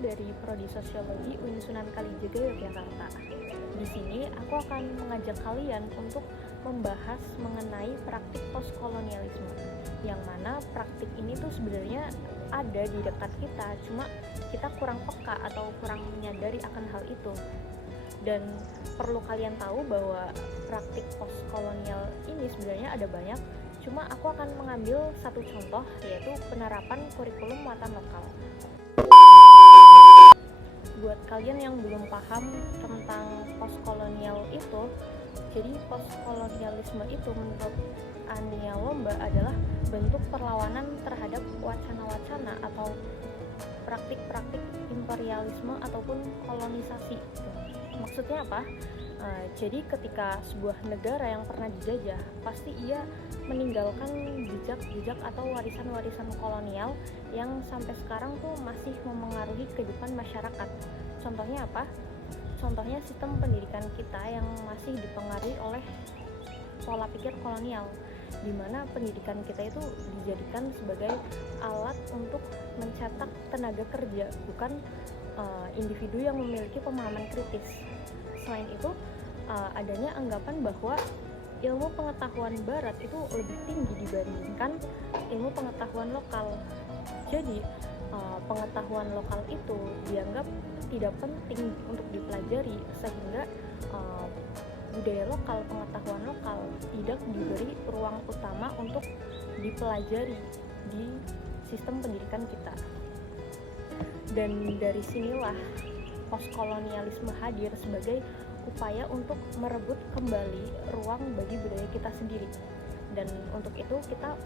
dari Prodi Sosiologi UIN Sunan Kalijaga, Yogyakarta. Di sini aku akan mengajak kalian untuk membahas mengenai praktik postkolonialisme, yang mana praktik ini tuh sebenarnya ada di dekat kita, cuma kita kurang peka atau kurang menyadari akan hal itu. Dan perlu kalian tahu bahwa praktik postkolonial ini sebenarnya ada banyak, cuma aku akan mengambil satu contoh, yaitu penerapan kurikulum muatan lokal. Buat kalian yang belum paham tentang postkolonial itu, jadi postkolonialisme itu menurut Ania Lomba adalah bentuk perlawanan terhadap wacana-wacana atau praktik-praktik imperialisme ataupun kolonisasi. Maksudnya apa? Jadi ketika sebuah negara yang pernah dijajah, pasti ia meninggalkan jejak-jejak atau warisan-warisan kolonial yang sampai sekarang tuh masih memengaruhi kehidupan masyarakat. Contohnya apa? Contohnya sistem pendidikan kita yang masih dipengaruhi oleh pola pikir kolonial, di mana pendidikan kita itu dijadikan sebagai alat untuk mencetak tenaga kerja, bukan individu yang memiliki pemahaman kritis. Selain itu, adanya anggapan bahwa ilmu pengetahuan barat itu lebih tinggi dibandingkan ilmu pengetahuan lokal. Jadi, pengetahuan lokal itu dianggap tidak penting untuk dipelajari, sehingga budaya lokal, pengetahuan lokal tidak diberi ruang utama untuk dipelajari di sistem pendidikan kita. Dan dari sinilah postkolonialisme hadir sebagai upaya untuk merebut kembali ruang bagi budaya kita sendiri. Dan untuk itu kita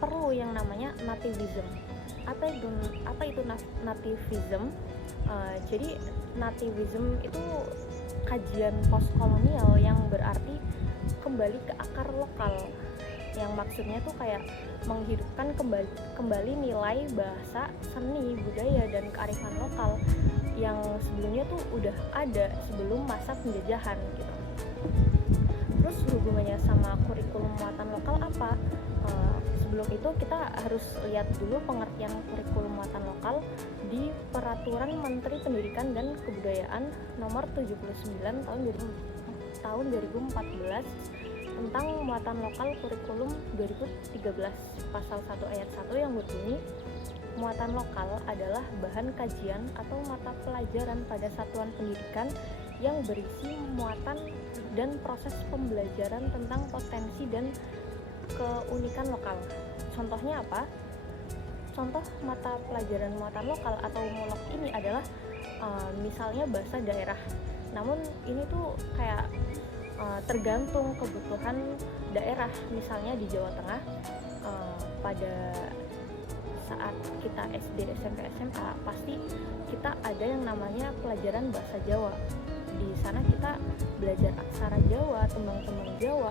perlu yang namanya nativism. Apa itu nativism? Jadi nativism itu kajian postkolonial yang berarti kembali ke akar lokal, yang maksudnya tuh kayak menghidupkan kembali nilai bahasa, seni, budaya, dan kearifan lokal yang sebelumnya tuh udah ada sebelum masa penjajahan gitu. Terus hubungannya sama kurikulum muatan lokal apa? Sebelum itu kita harus lihat dulu pengertian kurikulum muatan lokal di Peraturan Menteri Pendidikan dan Kebudayaan Nomor 79 tahun 2014 tentang muatan lokal kurikulum 2013 pasal 1 ayat 1 yang berbunyi, muatan lokal adalah bahan kajian atau mata pelajaran pada satuan pendidikan yang berisi muatan dan proses pembelajaran tentang potensi dan keunikan lokal. Contohnya apa? Contoh mata pelajaran muatan lokal atau MULOK ini adalah misalnya bahasa daerah. Namun ini tuh kayak tergantung kebutuhan daerah. Misalnya di Jawa Tengah, pada saat kita SD, SMP, SMA pasti kita ada yang namanya pelajaran bahasa Jawa. Di sana kita belajar aksara Jawa, tembang-tembang Jawa,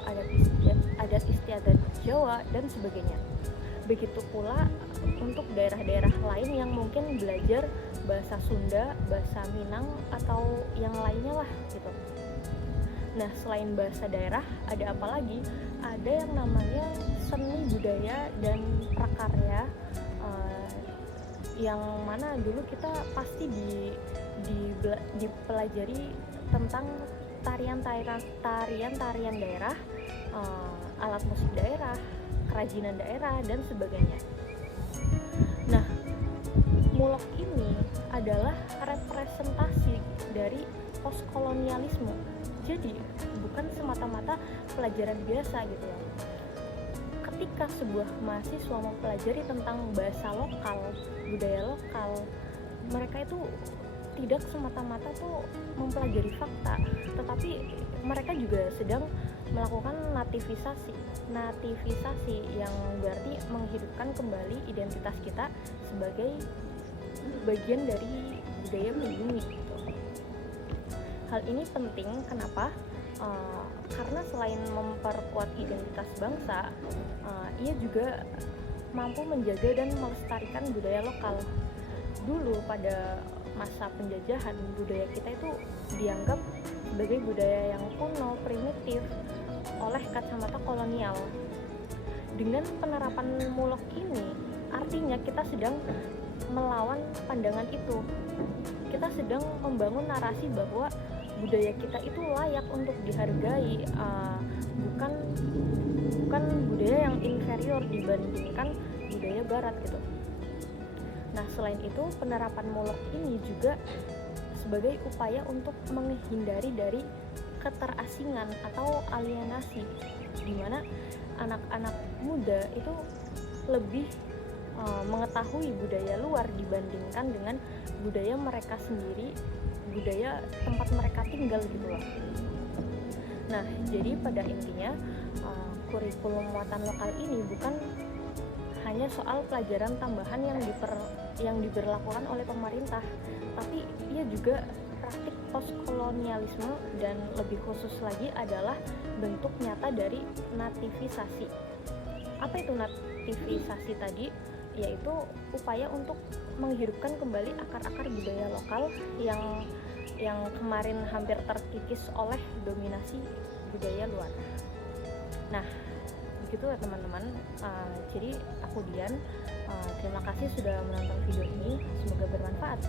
adat istiadat Jawa, dan sebagainya. Begitu pula untuk daerah-daerah lain yang mungkin belajar bahasa Sunda, bahasa Minang, atau yang lainnya lah gitu. Nah, selain bahasa daerah, ada apa lagi? Ada yang namanya seni budaya dan prakarya, yang mana dulu kita pasti dipelajari tentang tarian-tarian daerah, alat musik daerah, kerajinan daerah, dan sebagainya. Nah, MULOK ini adalah representasi dari postkolonialisme. Jadi bukan semata-mata pelajaran biasa gitu ya. Ketika sebuah mahasiswa mempelajari tentang bahasa lokal, budaya lokal, mereka itu tidak semata-mata tuh mempelajari fakta, tetapi mereka juga sedang melakukan nativisasi yang berarti menghidupkan kembali identitas kita sebagai bagian dari budaya pribumi gitu. Hal ini penting, kenapa? Karena selain memperkuat identitas bangsa, ia juga mampu menjaga dan melestarikan budaya lokal. Dulu pada masa penjajahan, budaya kita itu dianggap sebagai budaya yang kuno, primitif oleh kacamata kolonial. Dengan penerapan MULOK ini, artinya kita sedang melawan pandangan itu. Kita sedang membangun narasi bahwa budaya kita itu layak untuk dihargai, bukan budaya yang inferior dibandingkan budaya barat gitu. Nah, selain itu penerapan Molok ini juga sebagai upaya untuk menghindari dari keterasingan atau alienasi, di mana anak-anak muda itu lebih mengetahui budaya luar dibandingkan dengan budaya mereka sendiri, budaya tempat mereka tinggal gitu loh. Nah, jadi pada intinya kurikulum muatan lokal ini bukan hanya soal pelajaran tambahan yang diberlakukan oleh pemerintah, tapi ia juga praktik postkolonialisme, dan lebih khusus lagi adalah bentuk nyata dari nativisasi. Apa itu nativisasi tadi? Yaitu upaya untuk menghidupkan kembali akar-akar budaya lokal yang kemarin hampir terkikis oleh dominasi budaya luar. Nah, begitu ya teman-teman. Jadi aku Dian, terima kasih sudah menonton video ini, semoga bermanfaat.